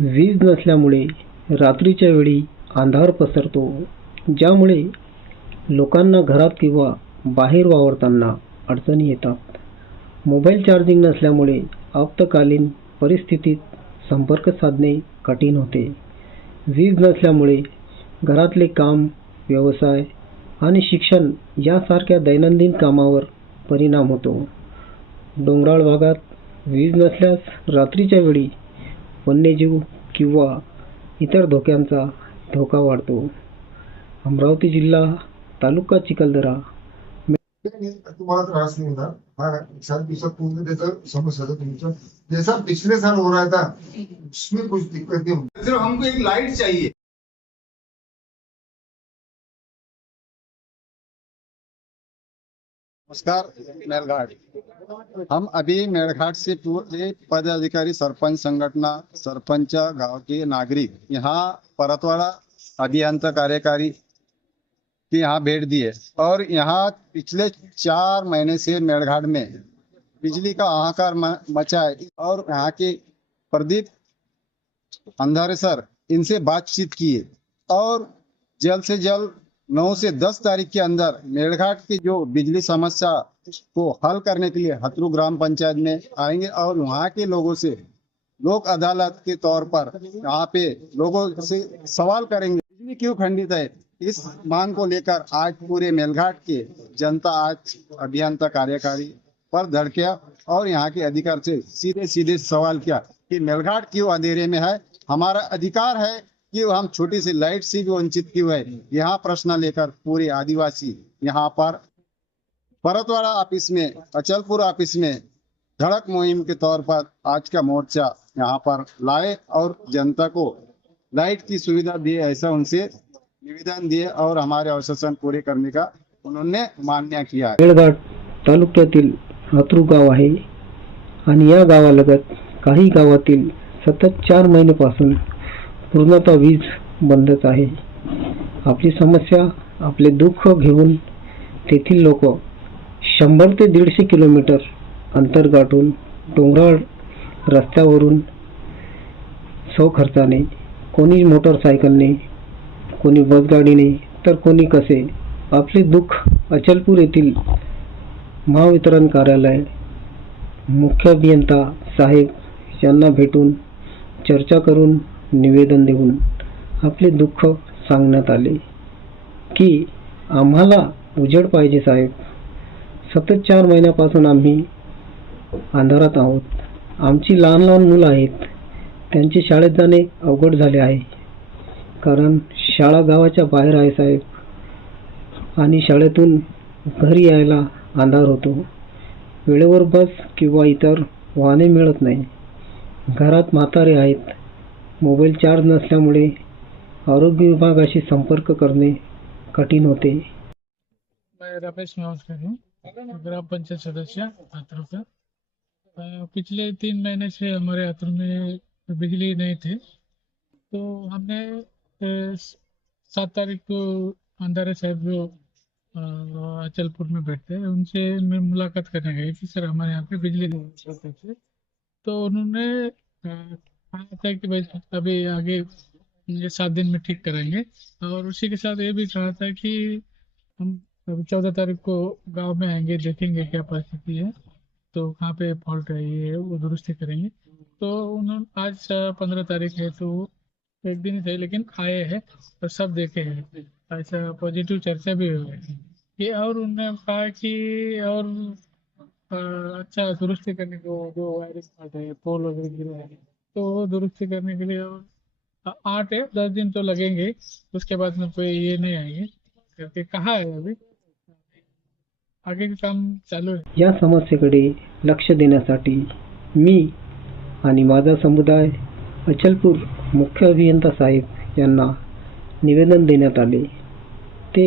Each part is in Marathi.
वीज नसल्यामुळे रात्रीच्या वेळी अंधार पसरतो, ज्यामुळे लोकांना घरात किंवा बाहेर वावरताना अडचणी येतात. मोबाईल चार्जिंग नसल्यामुळे आपत्कालीन परिस्थितीत संपर्क साधणे कठीण होते. वीज नसल्यामुळे घरातले काम, व्यवसाय आणि शिक्षण यासारख्या दैनंदिन कामावर परिणाम होतो. डोंगराळ भागात वीज नसल्यास रात्रीच्या वेळी वन्यजीव किंवा इतर धोक्यांचा धोका वाढतो. अमरावती जिल्हा, तालुका चिखलदरा. तुम्हारा त्रास नहीं होता। हाँ, 7 पूर्ण देता समस्या था तुमचा जैसा पिछले साल हो रहा था उसमें कुछ दिक्कत नहीं होती। सिर्फ हमको एक लाइट चाहिए। नमस्कार, मेलघाट। हम अभी मेलघाट से पूरे पदाधिकारी, सरपंच संगठना, सरपंच, गांव के नागरिक यहाँ परतवाड़ा अभियंता कार्यकारी की यहाँ भेंट दिए और यहाँ पिछले 4 महीने से मेलघाट में बिजली का हाहाकार मचा है और यहाँ के प्रदीप अंधारे सर इनसे बातचीत किए और जल्द से जल्द 9 से 10 तारीख के अंदर मेलघाट की जो बिजली समस्या को हल करने के लिए हथरू ग्राम पंचायत में आएंगे और वहाँ के लोगों से लोक अदालत के तौर पर यहाँ पे लोगों से सवाल करेंगे बिजली क्यों खंडित है। इस मांग को लेकर आज पूरे मेलघाट के जनता आज अभियंता कार्यकारी पर धड़किया और यहाँ के अधिकारी से सीधे सीधे सवाल किया कि मेलघाट क्यों अंधेरे में है, हमारा अधिकार है कि हम छोटी सी लाइट से भी वंचित क्यों है। यहाँ प्रश्न लेकर पूरे आदिवासी यहाँ पर परतवाड़ा ऑफिस में, अचलपुर ऑफिस में धड़क मुहिम के तौर पर आज का मोर्चा यहाँ पर लाए और जनता को लाइट की सुविधा दिए, ऐसा उनसे निवेदन दिए और हमारे आश्वासन पूरे करने का उन्होंने मान्य किया है। मेळघाट तालुक्यातील हथरू गाव आहे आणि या गावालगत काही गावातील सतत 4 महिन्यापासून पूर्णतः वीज बंदच आहे. आपली समस्या, आपले दुःख घेऊन तेथील लोक 100 ते 150 किलोमीटर अंतर गाठून डोंगराळ रस्त्यावरून खर्चाने, कोणी मोटरसायकलने, कोणी बसगाडीने तर कोणी कसे आपले दुःख अचलपूर येथील महावितरण कार्यालय, मुख्य अभियंता साहेब यांना भेटून चर्चा करून निवेदन देऊन आपले दुःख सांगण्यात आले की आम्हाला उजेड पाहिजे साहेब. सतत 4 महिन्यापासून आम्ही अंधारात आहोत. आमची लहान लहान मुलं आहेत, त्यांचे शाळेत जाणे अवघड झाले आहे कारण शाळा गावाच्या बाहेर आहे साहेब आणि शाळेतून घरी यायला अंधार होतो. वेळेवर बस किंवा इतर वाहने मिळत नाही. घरात म्हातारे आहेत. मोबाईल चार्ज नसल्यामुळे आरोग्य विभागाशी संपर्क करणे कठीण होते. मैं रमेश नमस्कार हूँ, ग्राम पंचायत सदस्य हाथरू का। पिछले 3 महीने से हमारे हाथरू में बिजली नहीं थे, तो हमने 7 तारीख को अंधारे साहब जो अचलपुर में बैठते हैं उनसे मैं मुलाकात करने गई कि सर हमारे यहाँ पे बिजली नहीं होती थी। तो उन्होंने कहा था कि भाई अभी आगे ये 7 दिन में ठीक करेंगे और उसी के साथ ये भी कहा था कि हम 14 तारीख को गांव में आएंगे, देखेंगे क्या परिस्थिति है, तो कहाँ पे फॉल्ट है ये वो दुरुस्ती करेंगे। तो उन्होंने आज 15 तारीख है तो एक दिन ही थे लेकिन आए हैं और सब देखे हैं, ऐसा पॉजिटिव चर्चा भी हुई है कि और उन्होंने कहा कि और अच्छा दुरुस्ती करने को जो वायरस फाल्ट है, पोल वगैरह गिरा है तो वो दुरुस्ती करने के लिए और 8 या 10 दिन तो लगेंगे, उसके बाद में कोई ये नहीं आएंगे करके कहा है। अभी आगे के काम चालू है। या समस्येकडे लक्ष देण्यासाठी मी आणि माझा समुदाय अचलपूर मुख्य अभियंता साहेब यांना निवेदन देण्यात आले. ते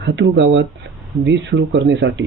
हथरू गावात वीज सुरू करण्यासाठी